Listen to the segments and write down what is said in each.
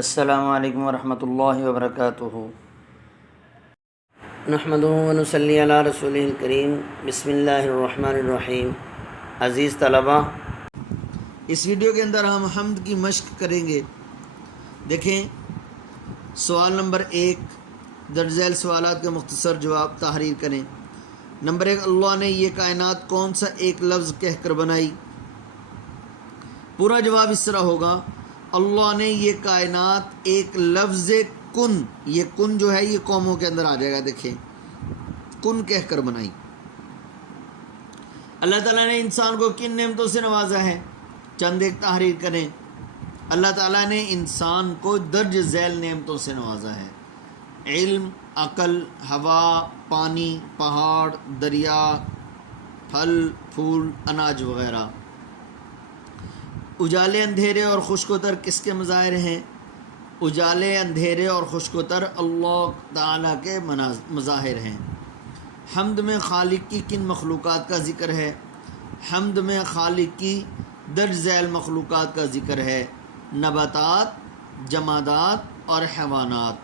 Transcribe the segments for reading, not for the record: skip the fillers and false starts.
السلام علیکم ورحمۃ اللہ وبرکاتہ۔ نحمدہ و نصلی علی رسولہ الکریم۔ بسم اللہ الرحمن الرحیم۔ عزیز طلبہ، اس ویڈیو کے اندر ہم حمد کی مشق کریں گے۔ دیکھیں سوال نمبر 1، درج ذیل سوالات کے مختصر جواب تحریر کریں۔ نمبر 1، اللہ نے یہ کائنات کون سا ایک لفظ کہہ کر بنائی؟ پورا جواب اس طرح ہوگا، اللہ نے یہ کائنات ایک لفظ کن، یہ کن جو ہے یہ قوموں کے اندر آ جائے گا، دیکھیں کن کہہ کر بنائی۔ اللہ تعالیٰ نے انسان کو کن نعمتوں سے نوازا ہے؟ چند ایک تحریر کریں۔ اللہ تعالیٰ نے انسان کو درج ذیل نعمتوں سے نوازا ہے: علم، عقل، ہوا، پانی، پہاڑ، دریا، پھل پھول، اناج وغیرہ۔ اجالے، اندھیرے اور خشک و تر کس کے مظاہر ہیں؟ اجالے، اندھیرے اور خشک و تر اللہ تعالیٰ کے مظاہر ہیں۔ حمد میں خالق کی کن مخلوقات کا ذکر ہے؟ حمد میں خالق کی درج ذیل مخلوقات کا ذکر ہے: نباتات، جمادات اور حیوانات۔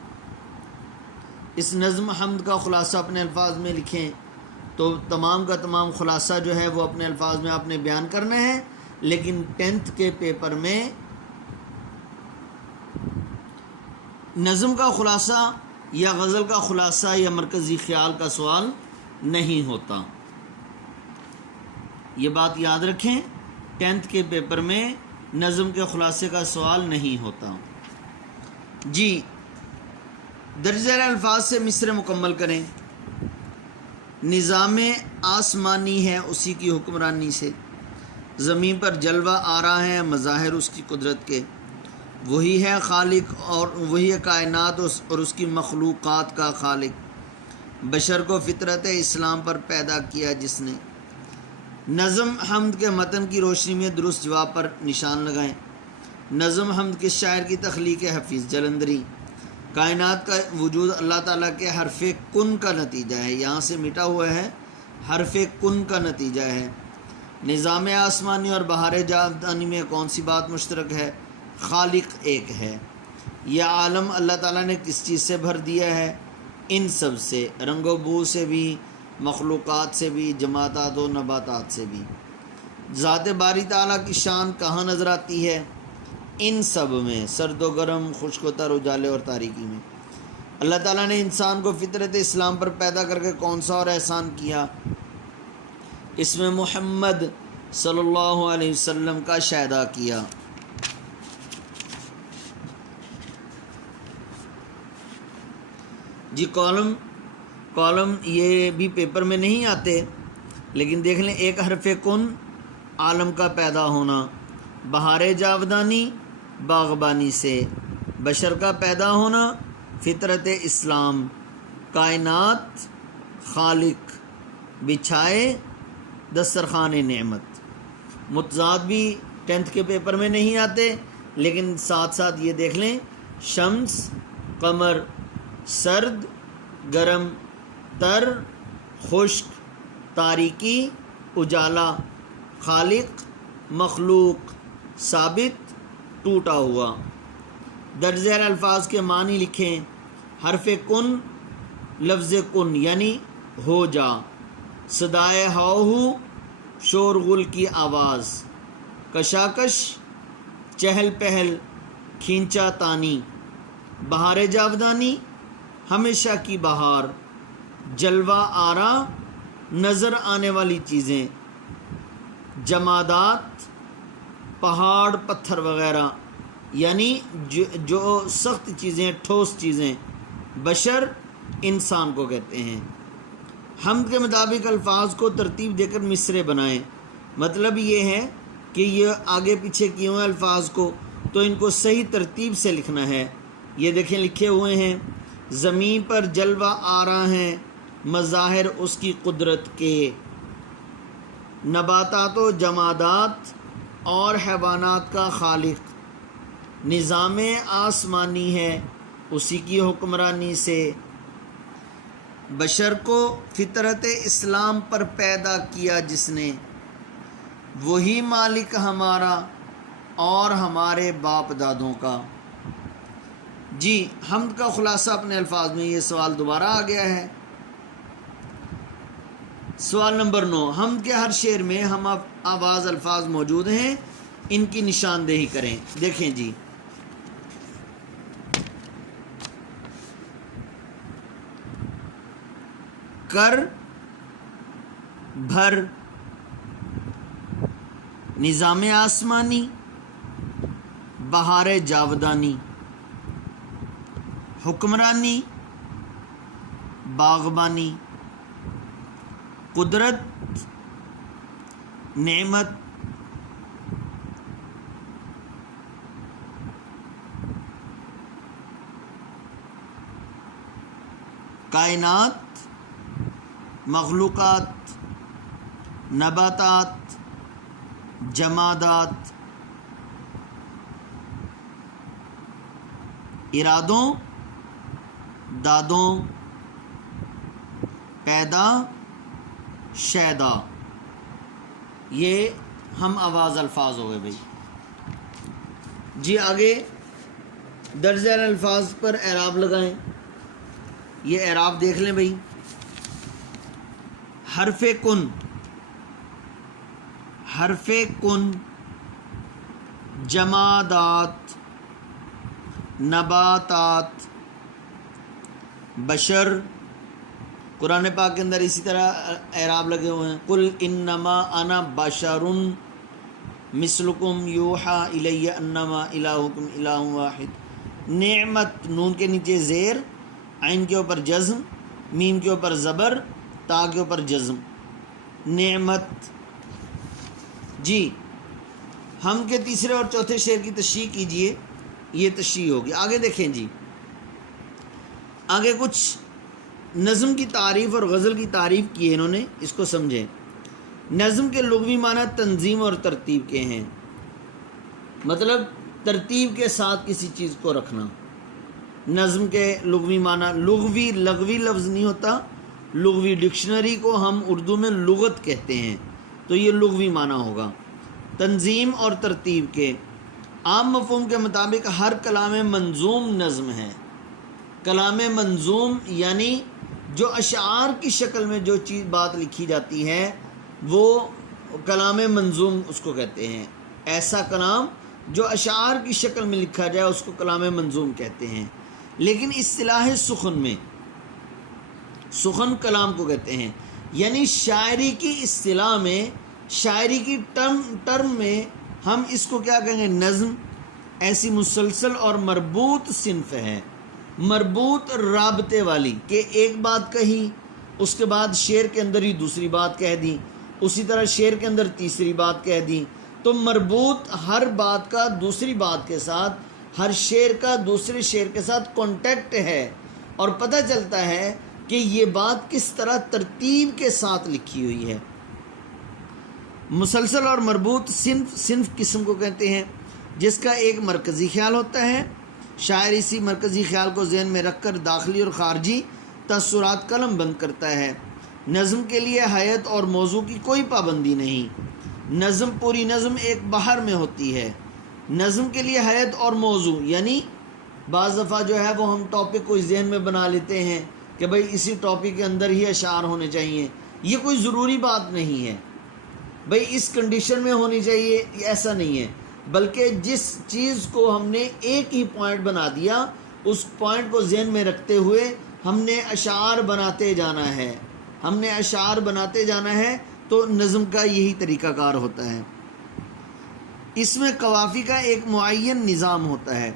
اس نظم حمد کا خلاصہ اپنے الفاظ میں لکھیں۔ تو تمام کا تمام خلاصہ جو ہے وہ اپنے الفاظ میں آپ نے بیان کرنا ہے، لیکن 10th کے پیپر میں نظم کا خلاصہ یا غزل کا خلاصہ یا مرکزی خیال کا سوال نہیں ہوتا، یہ بات یاد رکھیں۔ 10th کے پیپر میں نظم کے خلاصے کا سوال نہیں ہوتا۔ جی، درج ذیل الفاظ سے مصرع مکمل کریں۔ نظام آسمانی ہے اسی کی حکمرانی سے، زمین پر جلوہ آ رہا ہے مظاہر اس کی قدرت کے، وہی ہے خالق اور وہی ہے کائنات اور اس کی مخلوقات کا خالق، بشر کو فطرت اسلام پر پیدا کیا جس نے۔ نظم حمد کے متن کی روشنی میں درست جواب پر نشان لگائیں۔ نظم حمد کس شاعر کی تخلیق ہے؟ حفیظ جلندری۔ کائنات کا وجود اللہ تعالیٰ کے حرف کن کا نتیجہ ہے، یہاں سے مٹا ہوا ہے، حرف کن کا نتیجہ ہے۔ نظام آسمانی اور بہار جاودانی میں کون سی بات مشترک ہے؟ خالق ایک ہے۔ یہ عالم اللہ تعالیٰ نے کس چیز سے بھر دیا ہے؟ ان سب سے، رنگ و بو سے بھی، مخلوقات سے بھی، جمادات و نباتات سے بھی۔ ذات باری تعالیٰ کی شان کہاں نظر آتی ہے؟ ان سب میں، سرد و گرم، خشک و تر، اجالے اور تاریکی میں۔ اللہ تعالیٰ نے انسان کو فطرت اسلام پر پیدا کر کے کون سا اور احسان کیا؟ اس میں محمد صلی اللہ علیہ وسلم کا شائدہ کیا۔ جی، کالم یہ بھی پیپر میں نہیں آتے، لیکن دیکھ لیں، ایک حرف کن، عالم کا پیدا ہونا، بہار جاودانی، باغبانی سے، بشر کا پیدا ہونا، فطرت اسلام، کائنات، خالق، بچھائے دسترخوان نعمت۔ متضاد بھی 10th کے پیپر میں نہیں آتے، لیکن ساتھ ساتھ یہ دیکھ لیں، شمس، قمر، سرد، گرم، تر، خشک، تاریکی، اجالا، خالق، مخلوق، ثابت، ٹوٹا ہوا۔ درج ذیل الفاظ کے معنی لکھیں۔ حرف کن، لفظ کن یعنی ہو جا، صدائے ہاؤ، شور غل کی آواز، کشاکش، چہل پہل، کھینچا تانی، بہار جاودانی، ہمیشہ کی بہار، جلوہ آرا، نظر آنے والی چیزیں، جمادات، پہاڑ پتھر وغیرہ یعنی جو سخت چیزیں، ٹھوس چیزیں، بشر انسان کو کہتے ہیں۔ حمد کے مطابق الفاظ کو ترتیب دے کر مصرع بنائیں۔ مطلب یہ ہے کہ یہ آگے پیچھے کیے ہوئے الفاظ کو تو ان کو صحیح ترتیب سے لکھنا ہے۔ یہ دیکھیں لکھے ہوئے ہیں، زمین پر جلوہ آ رہا ہے مظاہر اس کی قدرت کے، نباتات و جمادات اور حیوانات کا خالق، نظام آسمانی ہے اسی کی حکمرانی سے، بشر کو فطرت اسلام پر پیدا کیا جس نے، وہی مالک ہمارا اور ہمارے باپ دادوں کا۔ جی حمد کا خلاصہ اپنے الفاظ میں، یہ سوال دوبارہ آ گیا ہے۔ سوال نمبر 9، حمد کے ہر شعر میں ہم آواز الفاظ موجود ہیں، ان کی نشاندہی کریں۔ دیکھیں جی، کر بھر، نظام آسمانی، بہار جاودانی، حکمرانی، باغبانی، قدرت، نعمت، کائنات، مخلوقات، نباتات، جمادات، ارادوں، دادوں، پیدا، شیدا، یہ ہم آواز الفاظ ہو گئے بھائی۔ جی آگے درج ذیل الفاظ پر اعراب لگائیں۔ یہ اعراب دیکھ لیں بھائی۔ حرف کن، حرف کن، جمادات، نباتات، بشر، قرآن پاک کے اندر اسی طرح اعراب لگے ہوئے ہیں۔ قل انما انا بشر مثلکم یوحی الی انما الہکم الہ واحد۔ نعمت، نون کے نیچے زیر، عین کے اوپر جزم، میم کے اوپر زبر، تا کے اوپر جزم، نعمت۔ جی ہم کے تیسرے اور چوتھے شعر کی تشریح کیجئے، یہ تشریح ہوگی۔ آگے دیکھیں جی، آگے کچھ نظم کی تعریف اور غزل کی تعریف کی ہے انہوں نے، اس کو سمجھیں۔ نظم کے لغوی معنی تنظیم اور ترتیب کے ہیں، مطلب ترتیب کے ساتھ کسی چیز کو رکھنا۔ نظم کے لغوی معنی، لغوی لغوی لفظ نہیں ہوتا، لغوی ڈکشنری کو ہم اردو میں لغت کہتے ہیں، تو یہ لغوی معنی ہوگا۔ تنظیم اور ترتیب کے، عام مفہوم کے مطابق ہر کلام منظوم نظم ہے۔ کلام منظوم یعنی جو اشعار کی شکل میں جو چیز بات لکھی جاتی ہے وہ کلام منظوم اس کو کہتے ہیں۔ ایسا کلام جو اشعار کی شکل میں لکھا جائے اس کو کلام منظوم کہتے ہیں۔ لیکن اصطلاح سخن میں، سخن کلام کو کہتے ہیں، یعنی شاعری کی اصطلاح میں، شاعری کی ٹرم میں ہم اس کو کیا کہیں گے؟ نظم۔ ایسی مسلسل اور مربوط صنف ہے، مربوط رابطے والی، کہ ایک بات کہی اس کے بعد شعر کے اندر ہی دوسری بات کہہ دی، اسی طرح شعر کے اندر تیسری بات کہہ دی، تو مربوط، ہر بات کا دوسری بات کے ساتھ، ہر شعر کا دوسرے شعر کے ساتھ کانٹیکٹ ہے، اور پتہ چلتا ہے کہ یہ بات کس طرح ترتیب کے ساتھ لکھی ہوئی ہے۔ مسلسل اور مربوط صنف قسم کو کہتے ہیں جس کا ایک مرکزی خیال ہوتا ہے۔ شاعر اسی مرکزی خیال کو ذہن میں رکھ کر داخلی اور خارجی تاثرات قلم بند کرتا ہے۔ نظم کے لیے حیت اور موضوع کی کوئی پابندی نہیں۔ نظم، پوری نظم ایک بحر میں ہوتی ہے۔ نظم کے لیے حیت اور موضوع، یعنی بعض دفعہ جو ہے وہ ہم ٹاپک کو ذہن میں بنا لیتے ہیں کہ بھئی اسی ٹاپک کے اندر ہی اشعار ہونے چاہیے، یہ کوئی ضروری بات نہیں ہے بھئی اس کنڈیشن میں ہونی چاہیے، ایسا نہیں ہے، بلکہ جس چیز کو ہم نے ایک ہی پوائنٹ بنا دیا، اس پوائنٹ کو ذہن میں رکھتے ہوئے ہم نے اشعار بناتے جانا ہے، ہم نے اشعار بناتے جانا ہے، تو نظم کا یہی طریقہ کار ہوتا ہے۔ اس میں قوافی کا ایک معین نظام ہوتا ہے۔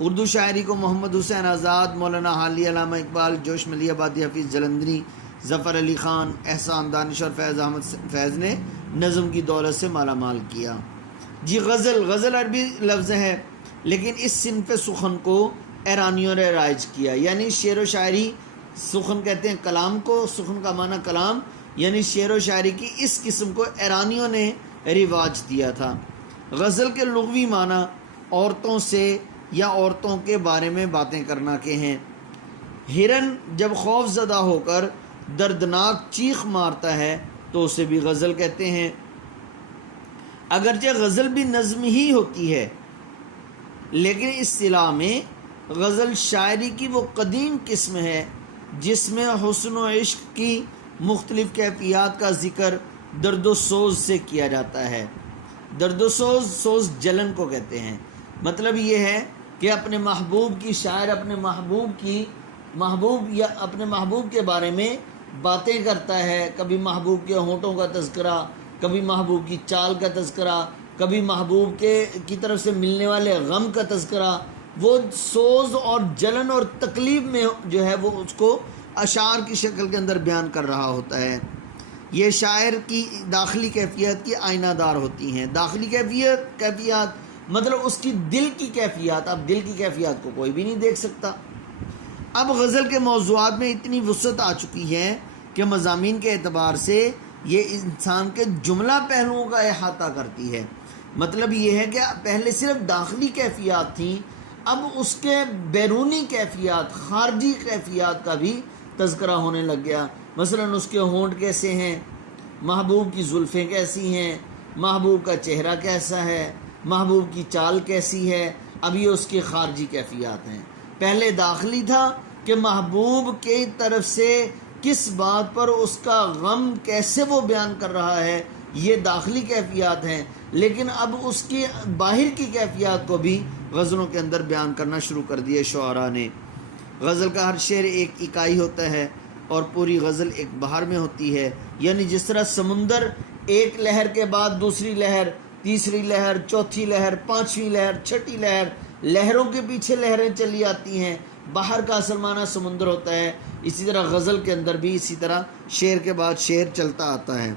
اردو شاعری کو محمد حسین آزاد، مولانا حالی، علامہ اقبال، جوش ملی آبادی، حفیظ جلندری، ظفر علی خان، احسان دانش اور فیض احمد فیض نے نظم کی دولت سے مالا مال کیا۔ جی غزل، غزل عربی لفظ ہے لیکن اس صنف سخن کو ایرانیوں نے رائج کیا، یعنی شعر و شاعری، سخن کہتے ہیں کلام کو، سخن کا معنی کلام، یعنی شعر و شاعری کی اس قسم کو ایرانیوں نے رواج دیا تھا۔ غزل کے لغوی معنی عورتوں سے یا عورتوں کے بارے میں باتیں کرنا کے ہیں۔ ہرن جب خوف زدہ ہو کر دردناک چیخ مارتا ہے تو اسے بھی غزل کہتے ہیں۔ اگرچہ غزل بھی نظم ہی ہوتی ہے لیکن اصطلاح میں غزل شاعری کی وہ قدیم قسم ہے جس میں حسن و عشق کی مختلف کیفیات کا ذکر درد و سوز سے کیا جاتا ہے۔ درد و سوز جلن کو کہتے ہیں۔ مطلب یہ ہے کہ اپنے محبوب کی شاعر اپنے محبوب کے بارے میں باتیں کرتا ہے، کبھی محبوب کے ہونٹوں کا تذکرہ، کبھی محبوب کی چال کا تذکرہ، کبھی محبوب کی طرف سے ملنے والے غم کا تذکرہ، وہ سوز اور جلن اور تکلیف میں جو ہے وہ اس کو اشعار کی شکل کے اندر بیان کر رہا ہوتا ہے۔ یہ شاعر کی داخلی کیفیت کی آئینہ دار ہوتی ہیں۔ داخلی کیفیات مطلب اس کی دل کی کیفیات۔ اب دل کی کیفیات کو کوئی بھی نہیں دیکھ سکتا۔ اب غزل کے موضوعات میں اتنی وسعت آ چکی ہے کہ مضامین کے اعتبار سے یہ انسان کے جملہ پہلوؤں کا احاطہ کرتی ہے۔ مطلب یہ ہے کہ پہلے صرف داخلی کیفیات تھیں، اب اس کے بیرونی کیفیات، خارجی کیفیات کا بھی تذکرہ ہونے لگ گیا۔ مثلا اس کے ہونٹ کیسے ہیں، محبوب کی زلفیں کیسی ہیں، محبوب کا چہرہ کیسا ہے، محبوب کی چال کیسی ہے۔ اب یہ اس کی خارجی کیفیات ہیں۔ پہلے داخلی تھا کہ محبوب کی طرف سے کس بات پر اس کا غم کیسے وہ بیان کر رہا ہے، یہ داخلی کیفیات ہیں۔ لیکن اب اس کی باہر کی کیفیات کو بھی غزلوں کے اندر بیان کرنا شروع کر دیے شعراء نے۔ غزل کا ہر شعر ایک اکائی ہوتا ہے اور پوری غزل ایک بہار میں ہوتی ہے۔ یعنی جس طرح سمندر ایک لہر کے بعد دوسری لہر، تیسری لہر، چوتھی لہر، پانچویں لہر، چھٹی لہر، لہروں کے پیچھے لہریں چلی آتی ہیں، بحر کا اصل معنی سمندر ہوتا ہے، اسی طرح غزل کے اندر بھی اسی طرح شعر کے بعد شعر چلتا آتا ہے۔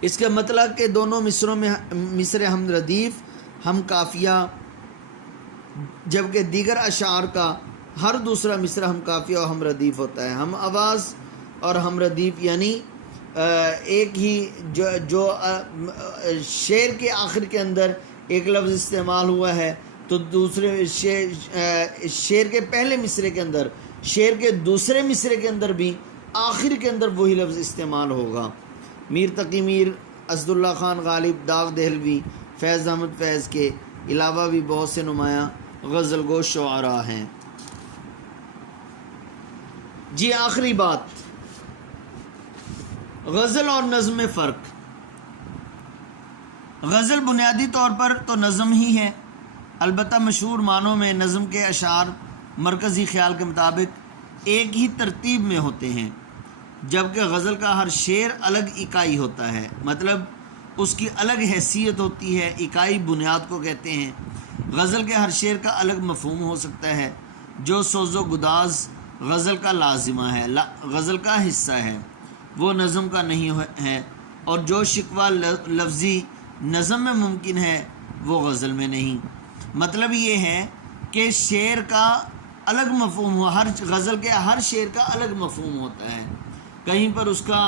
اس کا مطلب کہ دونوں مصروں میں مصر ہم ردیف، ہم قافیہ، جبکہ دیگر اشعار کا ہر دوسرا مصرع ہم قافیہ اور ہم ردیف ہوتا ہے۔ ہم آواز اور ہم ردیف یعنی ایک ہی جو شعر کے آخر کے اندر ایک لفظ استعمال ہوا ہے تو دوسرے شعر کے پہلے مصرے کے اندر، شعر کے دوسرے مصرے کے اندر بھی آخر کے اندر وہی لفظ استعمال ہوگا۔ میر تقی میر، اسد اللہ خان غالب، داغ دہلوی، فیض احمد فیض کے علاوہ بھی بہت سے نمایاں غزل گو شعراء ہیں۔ جی آخری بات، غزل اور نظم میں فرق۔ غزل بنیادی طور پر تو نظم ہی ہے، البتہ مشہور معنوں میں نظم کے اشعار مرکزی خیال کے مطابق ایک ہی ترتیب میں ہوتے ہیں، جبکہ غزل کا ہر شعر الگ اکائی ہوتا ہے، مطلب اس کی الگ حیثیت ہوتی ہے۔ اکائی بنیاد کو کہتے ہیں۔ غزل کے ہر شعر کا الگ مفہوم ہو سکتا ہے، جو سوز و گداز غزل کا لازمہ ہے، غزل کا حصہ ہے، وہ نظم کا نہیں ہے، اور جو شکوہ لفظی نظم میں ممکن ہے وہ غزل میں نہیں۔ مطلب یہ ہے کہ شعر کا الگ مفہوم ہو، غزل کے ہر شعر کا الگ مفہوم ہوتا ہے۔ کہیں پر اس کا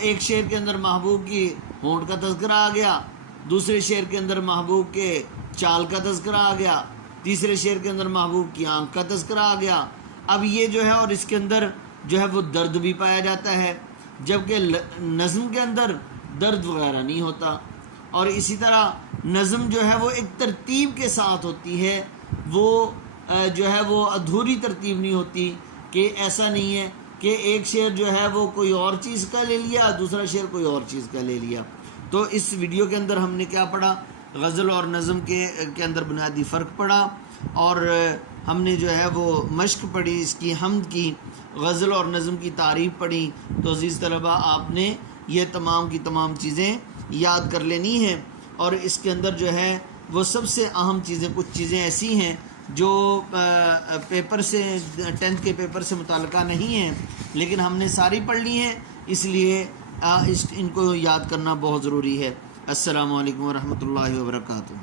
ایک شعر کے اندر محبوب کی ہونٹ کا تذکرہ آ گیا، دوسرے شعر کے اندر محبوب کے چال کا تذکرہ آ گیا، تیسرے شعر کے اندر محبوب کی آنکھ کا تذکرہ آ گیا۔ اب یہ جو ہے، اور اس کے اندر جو ہے وہ درد بھی پایا جاتا ہے، جبکہ نظم کے اندر درد وغیرہ نہیں ہوتا۔ اور اسی طرح نظم جو ہے وہ ایک ترتیب کے ساتھ ہوتی ہے، وہ جو ہے وہ ادھوری ترتیب نہیں ہوتی، کہ ایسا نہیں ہے کہ ایک شعر جو ہے وہ کوئی اور چیز کا لے لیا، دوسرا شعر کوئی اور چیز کا لے لیا۔ تو اس ویڈیو کے اندر ہم نے کیا پڑھا؟ غزل اور نظم کے اندر بنیادی فرق پڑھا، اور ہم نے جو ہے وہ مشق پڑھی، اس کی حمد کی، غزل اور نظم کی تعریف پڑھی۔ تو عزیز طلبہ، آپ نے یہ تمام کی تمام چیزیں یاد کر لینی ہیں، اور اس کے اندر جو ہے وہ سب سے اہم چیزیں، کچھ چیزیں ایسی ہیں جو پیپر سے 10th کے پیپر سے متعلقہ نہیں ہیں، لیکن ہم نے ساری پڑھ لی ہیں، اس لیے ان کو یاد کرنا بہت ضروری ہے۔ السلام علیکم ورحمۃ اللہ وبرکاتہ۔